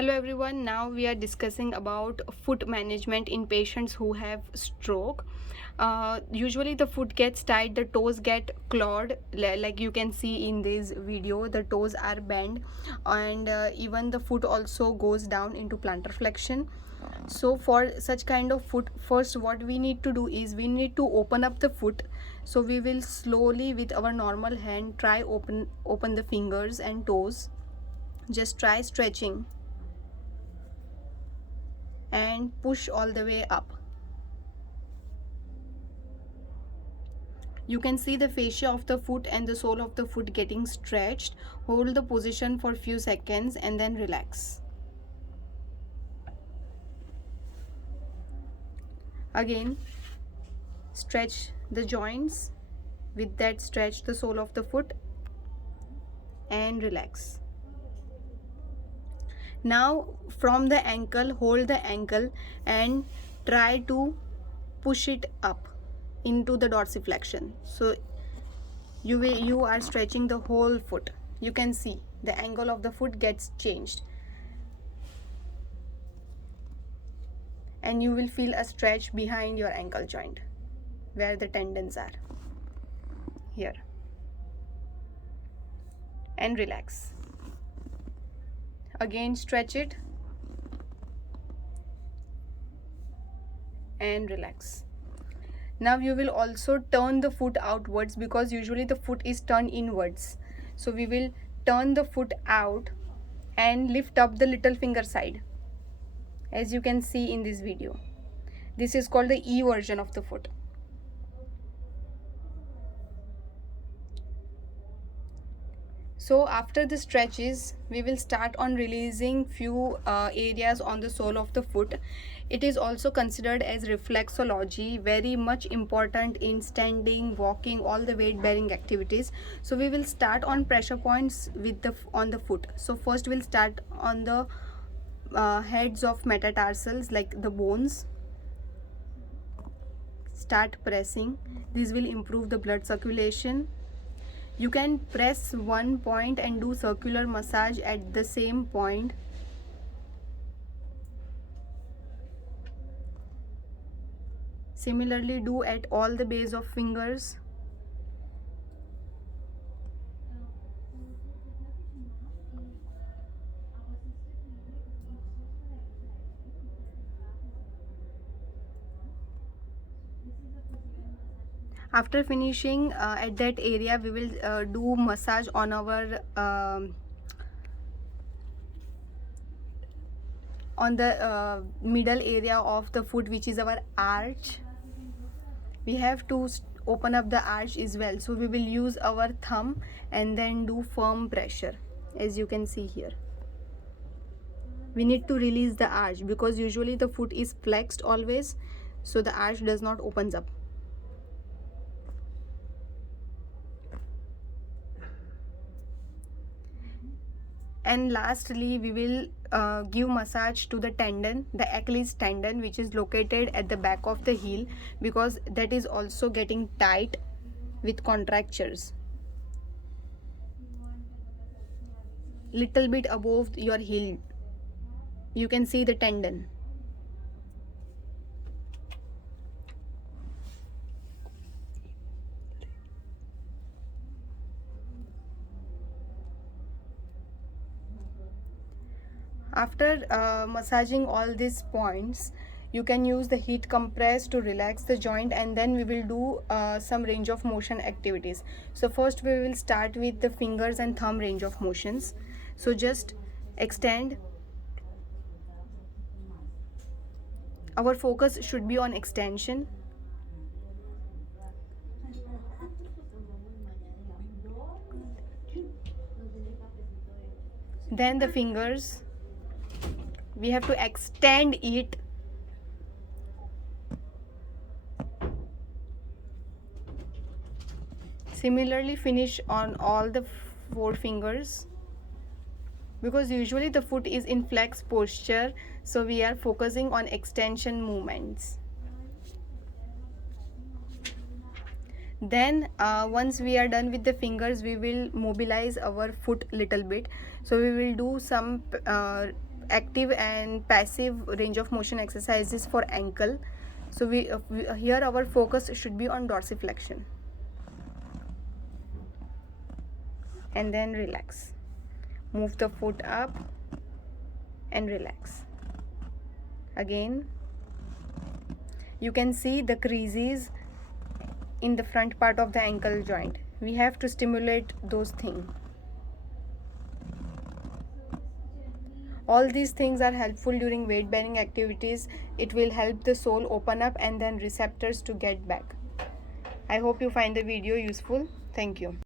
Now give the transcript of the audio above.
Hello everyone, now we are discussing about foot management in patients who have stroke. Usually the foot gets tight, the toes get clawed, like you can see in this video, the toes are bent, and even the foot also goes down into plantar flexion. So for such kind of foot, first what we need to do is we need to open up the foot. So we will slowly with our normal hand try open the fingers and toes. Just try stretching and push all the way up. You can see the fascia of the foot and the sole of the foot getting stretched. Hold the position for few seconds and then relax. Again, stretch the joints. With that, stretch the sole of the foot and relax. Now from the ankle, hold the ankle and try to push it up into the dorsiflexion. So you are stretching the whole foot. You can see the angle of the foot gets changed, and you will feel a stretch behind your ankle joint where the tendons are here. And relax. Again, stretch it and relax. Now you will also turn the foot outwards, because usually the foot is turned inwards. So we will turn the foot out and lift up the little finger side, as you can see in this video. This is called the E version of the foot. So after the stretches, we will start on releasing few areas on the sole of the foot. It is also considered as reflexology, very much important in standing, walking, all the weight bearing activities. So we will start on pressure points with on the foot. So first we'll start on the heads of metatarsals, like the bones. Start pressing. This will improve the blood circulation. You can press one point and do circular massage at the same point. Similarly, do at all the base of fingers. After finishing at that area, we will do massage on our on the middle area of the foot, which is our arch. We have to open up the arch as well. So we will use our thumb and then do firm pressure, as you can see here. We need to release the arch, because usually the foot is flexed always, so the arch does not opens up. And lastly, we will give massage to the tendon, the Achilles tendon, which is located at the back of the heel, because that is also getting tight with contractures. Little bit above your heel, you can see the tendon. After massaging all these points, you can use the heat compress to relax the joint, and then we will do some range of motion activities. So first we will start with the fingers and thumb range of motions. So just extend. Our focus should be on extension. Then the fingers, we have to extend it. Similarly, finish on all the 4 fingers, because usually the foot is in flex posture, so we are focusing on extension movements. Then once we are done with the fingers, we will mobilize our foot little bit. So we will do some active and passive range of motion exercises for ankle. So here our focus should be on dorsiflexion. And then relax. Move the foot up and relax. Again, you can see the creases in the front part of the ankle joint. We have to stimulate those things. All these things are helpful during weight bearing activities. It will help the sole open up and then receptors to get back. I hope you find the video useful. Thank you.